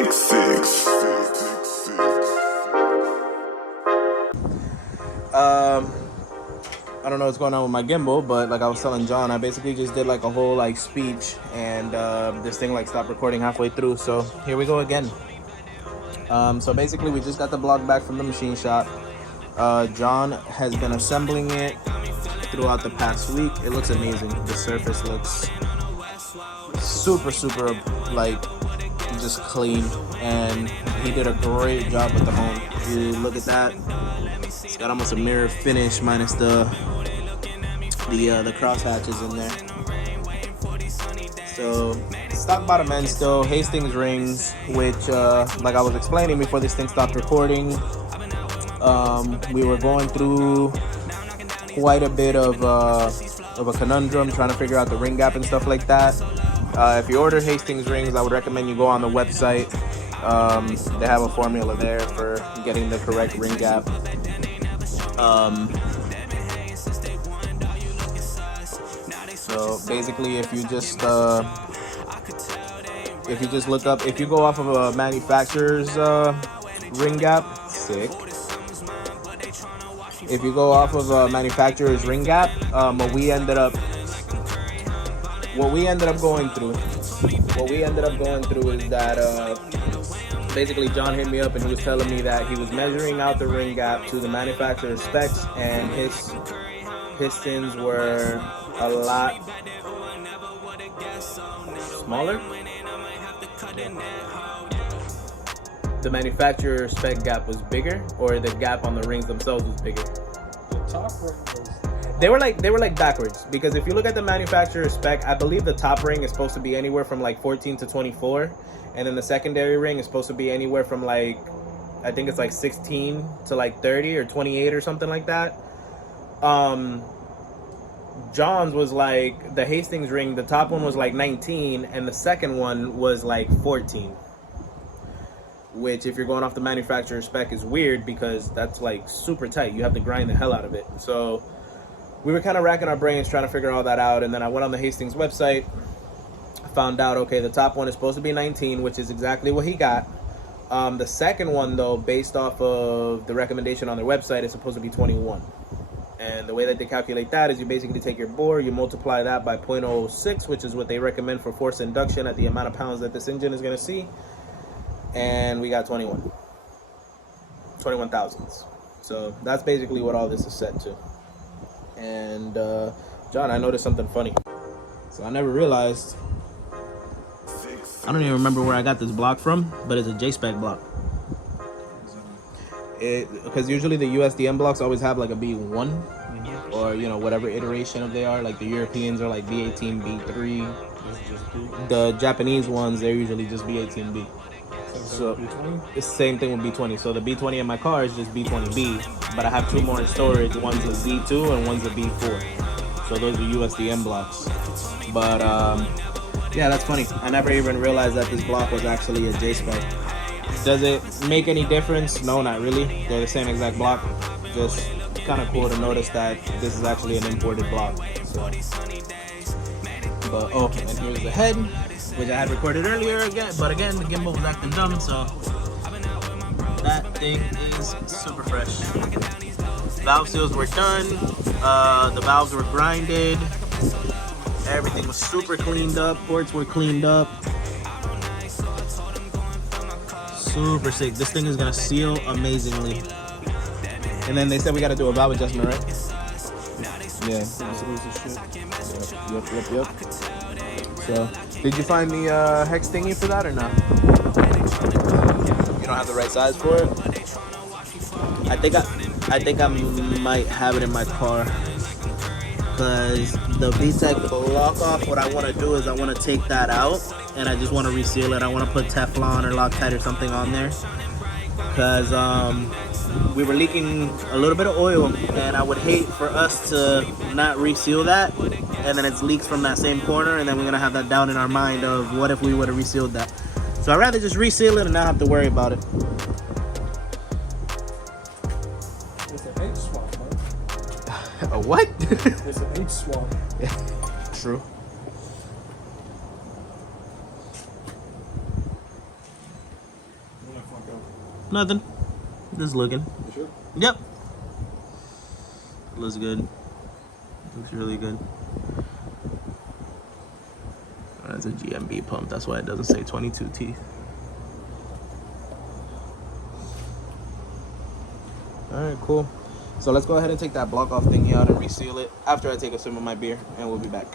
I don't know what's going on with my gimbal, but like I was telling John, I basically just did like a whole like speech, and this thing like stopped recording halfway through. So here we go again. So basically we just got the block back from the machine shop. John has been assembling it throughout the past week. It looks amazing. The surface looks super like just clean, and he did a great job with the home. You look at that, it's got almost a mirror finish minus the cross hatches in there. So stock bottom end still, Hastings rings, which like I was explaining before this thing stopped recording, we were going through quite a bit of a conundrum trying to figure out the ring gap and stuff like that. If you order Hastings rings, I would recommend you go on the website. They have a formula there for getting the correct ring gap. So basically, if you just look up, if you go off of a manufacturer's ring gap, sick. If you go off of a manufacturer's ring gap, what we ended up going through is that basically John hit me up and he was telling me that he was measuring out the ring gap to the manufacturer's specs, and his pistons were a lot smaller. The manufacturer spec gap was bigger, or the gap on the rings themselves was bigger? The top ring was... They were like backwards, because if you look at the manufacturer spec, I believe the top ring is supposed to be anywhere from like 14 to 24, and then the secondary ring is supposed to be anywhere from like, I think it's like 16 to like 30 or 28 or something like that. John's was like, the Hastings ring, the top one was like 19 and the second one was like 14. Which, if you're going off the manufacturer spec, is weird, because that's like super tight. You have to grind the hell out of it. So we were kind of racking our brains trying to figure all that out, and then I went on the Hastings website, found out, okay, the top one is supposed to be 19, which is exactly what he got. The second one, though, based off of the recommendation on their website, is supposed to be 21. And the way that they calculate that is you basically take your bore, you multiply that by 0.06, which is what they recommend for forced induction at the amount of pounds that this engine is going to see. And we got 21 thousandths. So that's basically what all this is set to. And John, I noticed something funny. So I never realized, I don't even remember where I got this block from, but it's a J-spec block. Because usually the USDM blocks always have like a B1, or you know, whatever iteration of they are. Like the Europeans are like B18, B3. The Japanese ones, they're usually just B18B. So it's the same thing with B20. So the B20 in my car is just B20B, but I have two more in storage. One's a B2 and one's a B4. So those are USDM blocks. But yeah, that's funny. I never even realized that this block was actually a J-spec. Does it make any difference? No, not really. They're the same exact block. Just kind of cool to notice that this is actually an imported block. So. But oh, and here's the head, which I had recorded earlier again, but again the gimbal was acting dumb, so that thing is super fresh. Valve seals were done, the valves were grinded, everything was super cleaned up, ports were cleaned up. Super sick. This thing is gonna seal amazingly. And then they said we gotta do a valve adjustment, right? Yeah. Yep. So, did you find the hex thingy for that or not? You don't have the right size for it? I think I might have it in my car, because the Lsvtec lock off, what I want to do is I want to take that out and I just want to reseal it. I want to put Teflon or Loctite or something on there, because we were leaking a little bit of oil, and I would hate for us to not reseal that, and then it leaks from that same corner, and then we're gonna have that down in our mind of what if we would have resealed that. So I'd rather just reseal it and not have to worry about it. It's an H swap, man. A what? It's an H swap. Yeah, true. Nothing. Just looking. You sure? Yep. Looks good. Looks really good. That's a GMB pump. That's why it doesn't say 22 teeth. Alright, cool. So let's go ahead and take that block off thingy out and reseal it after I take a sip of my beer, and we'll be back.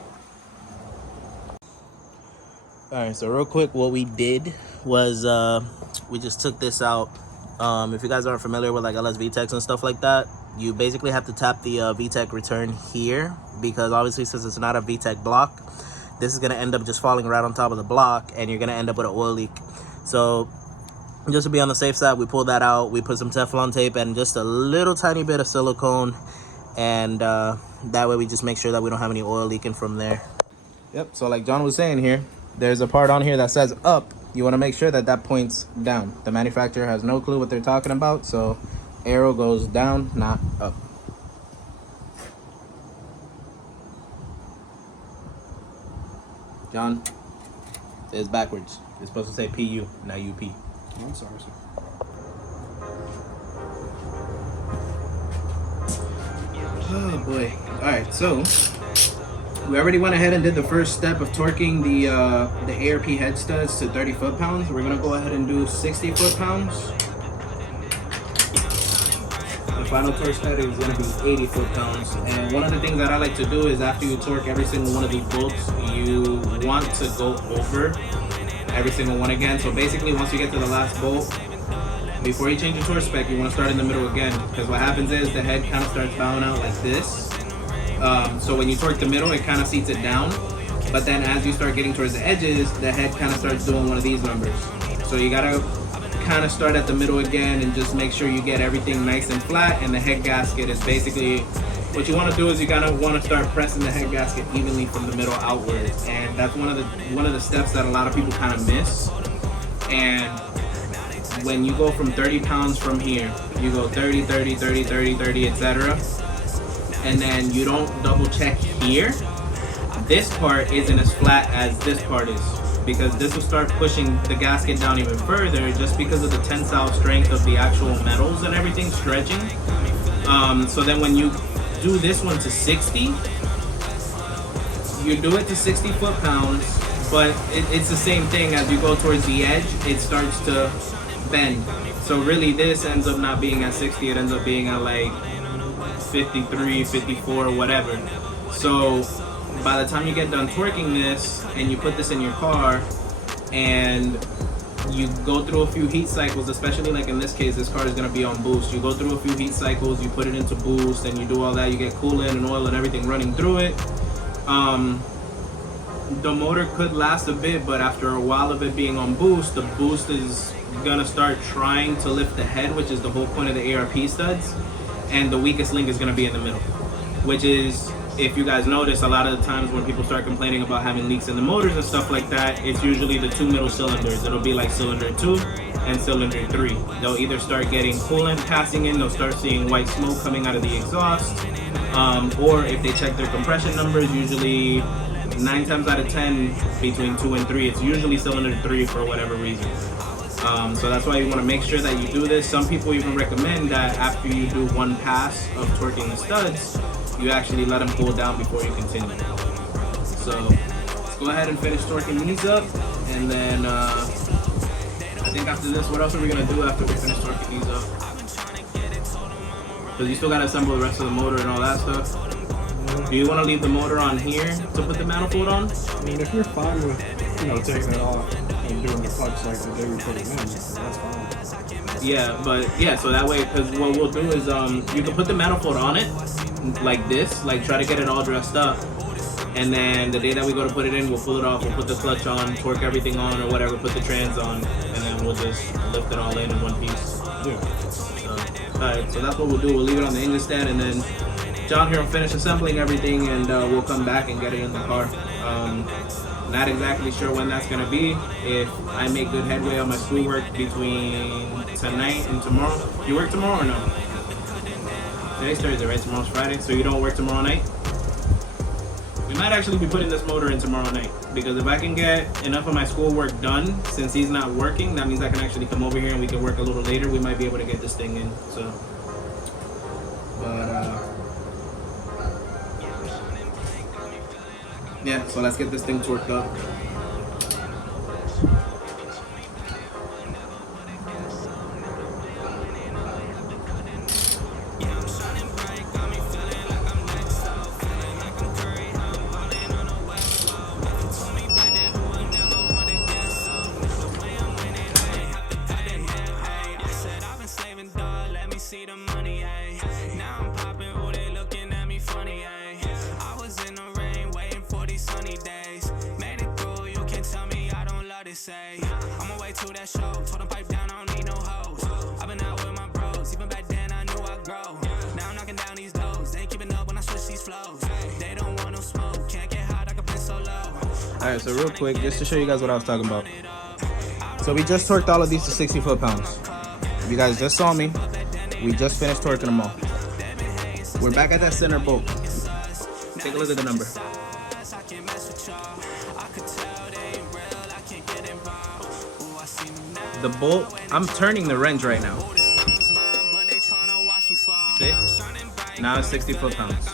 Alright, so real quick, what we did was we just took this out. If you guys aren't familiar with like Lsvtecs and stuff like that, you basically have to tap the VTEC return here, because obviously since it's not a VTEC block, this is going to end up just falling right on top of the block, and you're going to end up with an oil leak. So just to be on the safe side, we pulled that out. We put some Teflon tape and just a little tiny bit of silicone, and that way we just make sure that we don't have any oil leaking from there. Yep, so like John was saying here, there's a part on here that says up. You want to make sure that that points down. The manufacturer has no clue what they're talking about, so arrow goes down, not up. John, it's backwards. It's supposed to say PU, not UP. I'm sorry, sir. Oh boy. Alright, so we already went ahead and did the first step of torquing the ARP head studs to 30 foot-pounds. We're gonna go ahead and do 60 foot-pounds. The final torque stud is gonna be 80 foot-pounds. And one of the things that I like to do is after you torque every single one of these bolts, you want to go over every single one again. So basically, once you get to the last bolt, before you change your torque spec, you want to start in the middle again, because what happens is the head kind of starts bowing out like this. So when you torque the middle, it kind of seats it down, but then as you start getting towards the edges, the head kind of starts doing one of these numbers. So you gotta kind of start at the middle again and just make sure you get everything nice and flat, and the head gasket is basically, what you want to do is you gotta want to start pressing the head gasket evenly from the middle outwards, and that's one of the steps that a lot of people kind of miss. And when you go from 30 pounds from here, you go 30, 30, 30, 30, 30, etc. And then you don't double check here, this part isn't as flat as this part is, because this will start pushing the gasket down even further just because of the tensile strength of the actual metals and everything stretching. So then when you do this one to 60, you do it to 60 foot-pounds, but it's the same thing. As you go towards the edge, it starts to bend. So really this ends up not being at 60, it ends up being at like 53, 54, whatever. So by the time you get done torquing this and you put this in your car and you go through a few heat cycles, especially like in this case, this car is going to be on boost. You go through a few heat cycles, you put it into boost, and you do all that. You get coolant and oil and everything running through it. The motor could last a bit, but after a while of it being on boost, the boost is going to start trying to lift the head, which is the whole point of the ARP studs. And the weakest link is going to be in the middle, which is, if you guys notice, a lot of the times when people start complaining about having leaks in the motors and stuff like that, it's usually the two middle cylinders. It'll be like cylinder 2 and cylinder 3. They'll either start getting coolant passing in, they'll start seeing white smoke coming out of the exhaust, or if they check their compression numbers, usually 9 times out of 10 between 2 and 3, it's usually cylinder 3 for whatever reason. So that's why you want to make sure that you do this. Some people even recommend that after you do one pass of torquing the studs, you actually let them cool down before you continue. So let's go ahead and finish torquing these up, and then I think after this, what else are we going to do after we finish torquing these up? Because you still got to assemble the rest of the motor and all that stuff. Do you want to leave the motor on here to put the manifold on? I mean, if you're fine with, taking it off and doing the clutch like the day we put it in, that's fine. Yeah, but yeah, so that way, because what we'll do is you can put the manifold on it like this, like try to get it all dressed up, and then the day that we go to put it in, we'll pull it off, we'll put the clutch on, torque everything on or whatever, put the trans on, and then we'll just lift it all in one piece. Yeah. So, alright, so that's what we'll do. We'll leave it on the English stand, and then John here will finish assembling everything, and we'll come back and get it in the car. Not exactly sure when that's going to be. If I make good headway on my schoolwork between tonight and tomorrow. You work tomorrow or no? Today's Thursday, right? Tomorrow's Friday, so you don't work tomorrow night? We might actually be putting this motor in tomorrow night, because if I can get enough of my schoolwork done, since he's not working, that means I can actually come over here and we can work a little later. We might be able to get this thing in, so. But, yeah, so let's get this thing torqued up. See the money, ayy. Now I'm popping, ooh, they looking at me funny, ayy. I was in the rain, waiting for these sunny days. Made it through, you can tell me I don't love this, say. On my way to that show, told them pipe down, I don't need no hoes. I've been out with my bros, even back then I knew I'd grow. Now I'm knocking down these doors, they ain't keeping up when I switch these flows. They don't want no smoke, can't get hot, I can play so low. Alright, so real quick, just to show you guys what I was talking about. So we just torqued all of these to 60 foot-pounds. If you guys just saw me, we just finished torquing them all. We're back at that center bolt. Take a look at the number. The bolt, I'm turning the wrench right now. See? Now it's 60 foot-pounds.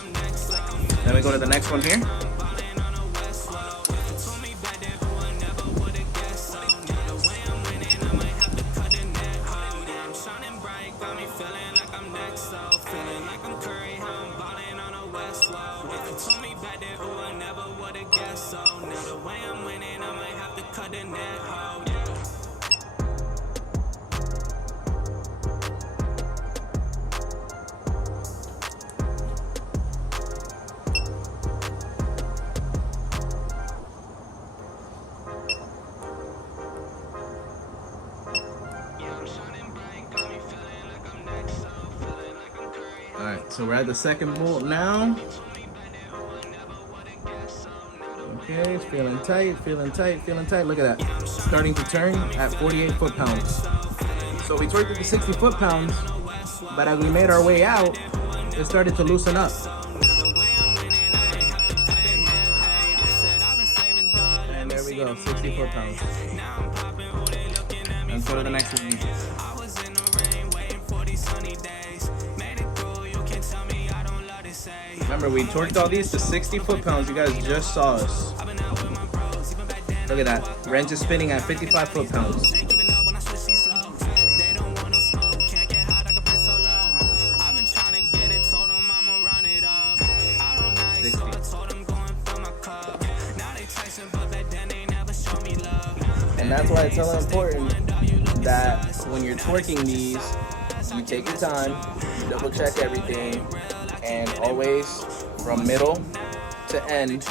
Then we go to the next one here. Alright, so we're at the second bolt now. Okay, it's feeling tight, feeling tight, feeling tight. Look at that. Starting to turn at 48 foot-pounds. So we torqued it to 60 foot-pounds, but as we made our way out, it started to loosen up. And there we go, 60 foot-pounds. Let's go to the next one. Remember, we torqued all these to 60 foot-pounds. You guys just saw us. Look at that. Wrench is spinning at 55 foot-pounds. 60. And that's why it's so important that when you're torquing these, you take your time, you double check everything, and always from middle to end,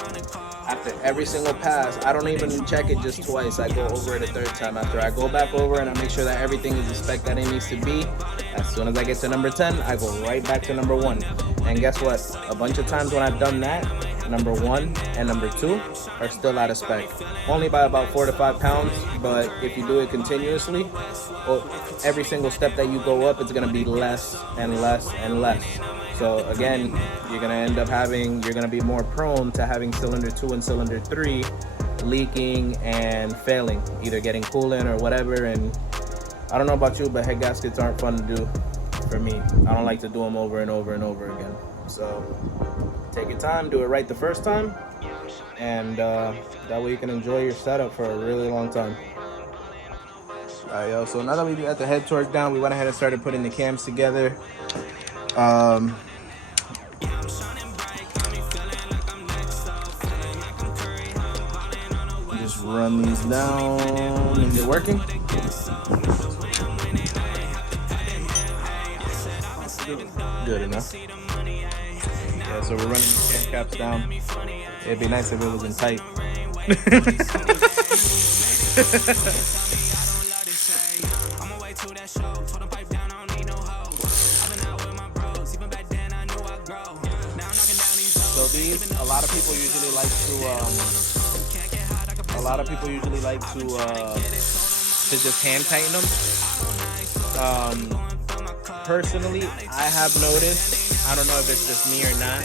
after every single pass, I don't even check it just twice. I go over it a third time. After I go back over and I make sure that everything is the spec that it needs to be, as soon as I get to number 10, I go right back to number 1. And guess what? A bunch of times when I've done that, number 1 and number 2 are still out of spec. Only by about 4 to 5 pounds, but if you do it continuously, well, every single step that you go up, it's gonna be less and less and less. So again, you're gonna be more prone to having cylinder 2 and cylinder 3 leaking and failing, either getting coolant or whatever. And I don't know about you, but head gaskets aren't fun to do for me. I don't like to do them over and over and over again. So take your time, do it right the first time, and that way you can enjoy your setup for a really long time. Alright, yo, so now that we got the head torque down, we went ahead and started putting the cams together. Just run these down. Is it working? Good enough. Yeah, so we're running the cam caps down. It'd be nice if it wasn't tight. So these, a lot of people usually like to just hand tighten them. Personally, I have noticed, I don't know if it's just me or not,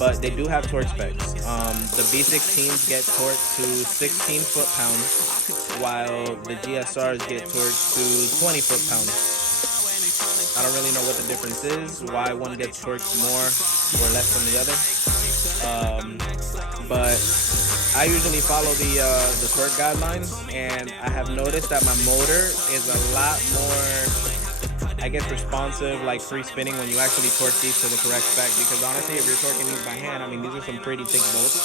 but they do have torque specs. The B18s get torqued to 16 foot-pounds, while the GSRs get torqued to 20 foot-pounds. I don't really know what the difference is, why one gets torqued more or less than the other. But I usually follow the torque guidelines, and I have noticed that my motor is a lot more, I guess, responsive, like free spinning when you actually torque these to the correct spec. Because honestly, if you're torquing these by hand, I mean, these are some pretty thick bolts,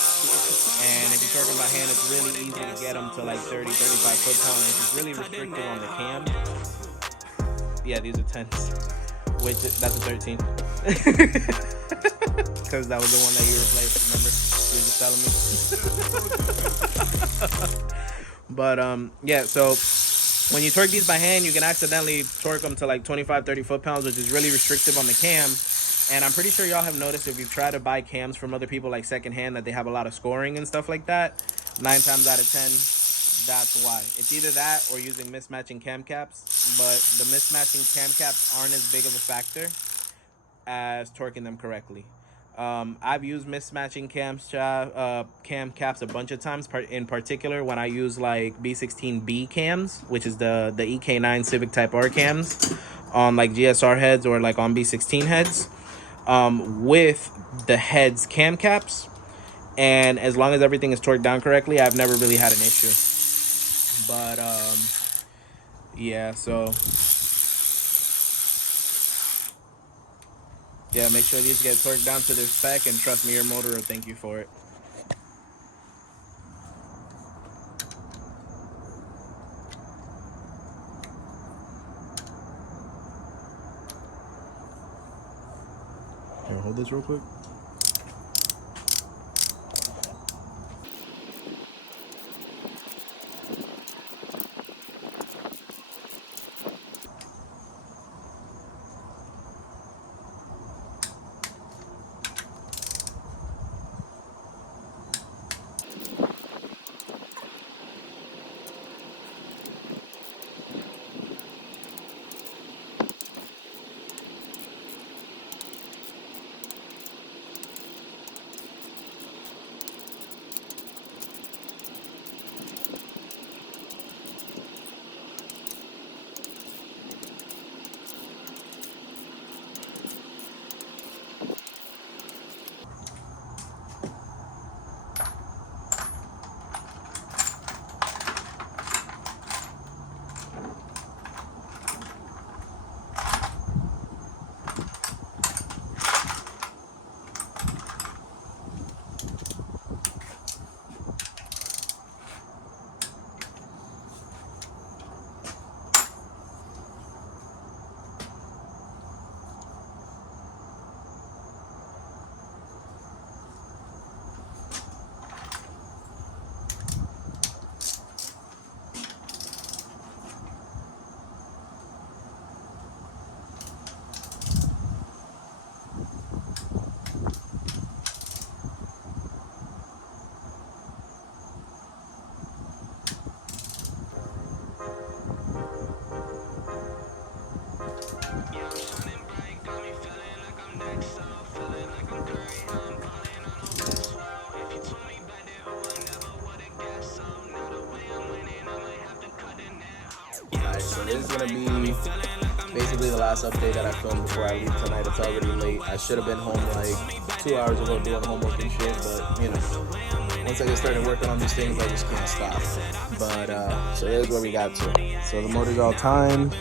and if you torque them by hand, it's really easy to get them to like 30, 35 foot-pounds, which is really restrictive on the cam. Yeah, these are 10s, which that's a 13. Because that was the one that you replaced, remember? You were just telling me. But yeah, so when you torque these by hand, you can accidentally torque them to like 25, 30 foot-pounds, which is really restrictive on the cam. And I'm pretty sure y'all have noticed, if you've tried to buy cams from other people like secondhand, that they have a lot of scoring and stuff like that. 9 times out of 10, that's why. It's either that or using mismatching cam caps, but the mismatching cam caps aren't as big of a factor as torquing them correctly. I've used mismatching cam caps a bunch of times, in particular when I use like B16B cams, which is the EK9 Civic Type R cams on like GSR heads or like on B16 heads, with the heads cam caps. And as long as everything is torqued down correctly, I've never really had an issue. But yeah, so yeah, make sure these get torqued down to their spec, and trust me, your motor will thank you for it. Here, hold this real quick. So this is gonna be basically the last update that I filmed before I leave tonight. It's already late. I should have been home like 2 hours ago doing homework and shit, but you know, once I get started working on these things, I just can't stop. But so here's where we got to. So the motor's all timed.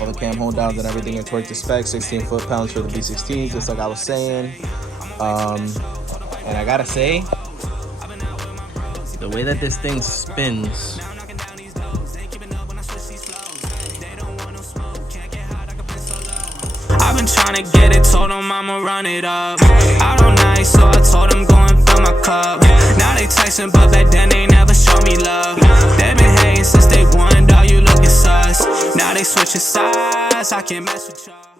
All the cam hold downs and everything are torqued to spec, 16 foot-pounds for the B16s, just like I was saying. And I gotta say, the way that this thing spins, I've been trying to get it, told them I'ma run it up. Out all night, so I told them go and fill my cup. Now they texting, but back then they never showed me love. They been hating since day one, dog, you looking sus. Now they switching sides, I can't mess with y'all.